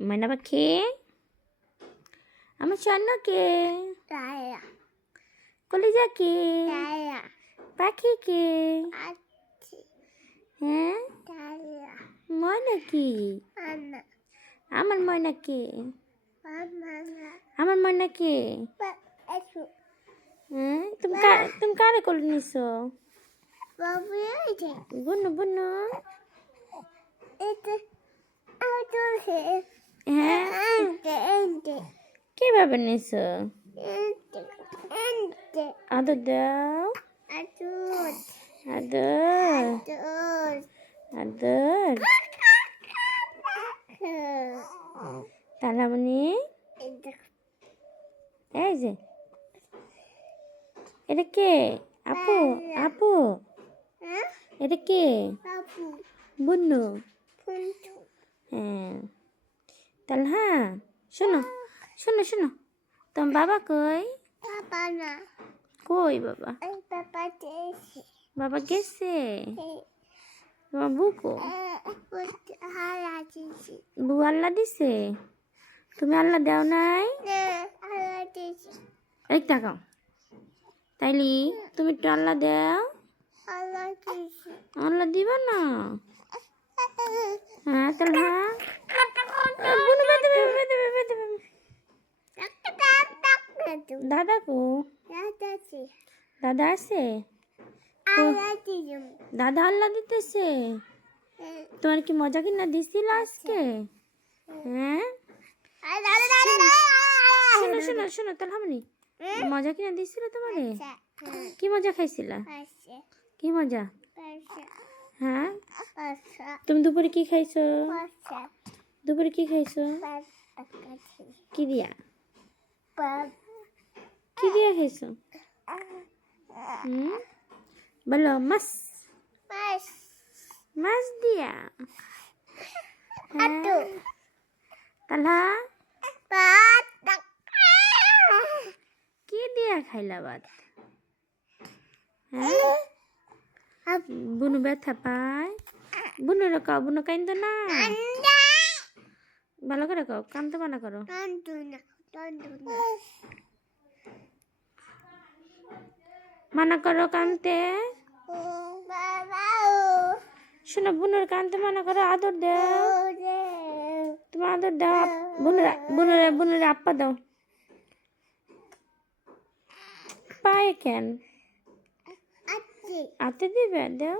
ময়না পাখি আমার স্বর্ণকে কলিজাকে পাখিকে হ্যাঁ ময়নাকি আমার ময়নাকে আমার ময়নাকে হ্যাঁ তুমি কারে করে নিছো বুনু বুনু হ্যাঁ কিভাবে নিছো আদর দাও আদর আদর তালামণি এই যে এটা কে আপু আপু এটা কে বুনু হ্যাঁ তাহলে হ্যাঁ শোনো শোনো শোনো তোমার বাবা কই কই বাবা বাবা গেছে তোমার বুকো বু আল্লাহ দিছে তুমি আল্লাহ দাও নাই এই তাকাও তাইলি তুমি একটু আল্লাহ দাও আল্লাহ দিবা না হ্যাঁ তাহলে হ্যাঁ দাদা কো দাদা আছে দাদা আল্লাহ দিতেছে তোমার কি মজা কিনা দিছিল আজকে হ্যাঁ শোনো শোনো শোনো তাহলে হামনি মজা কিনা দিছিল তোমারে কি মজা খাইছিলা কি মজা হ্যাঁ তুমি দুপুরে কি খাইছো দুপুরে কি খাইছো কি দিয়া কি দিয়া খাইছো বলো মাছ মাছ দিয়া তাহলে কি দিয়া খাইলা ভাত হ্যাঁ বুনু ব্যথা পায় বুনু কাও বুনু কাইন্দ না ভালো করে কাও কান্দতে মানা করো মানা করো কানতে শোনো বুনুর কানতে মানা করো আদর দাও তোমার আদর দাও বুনুরা বুনুরা বুনুরা আপ্পা দাও পায়ে কেন আতে দিবে দাও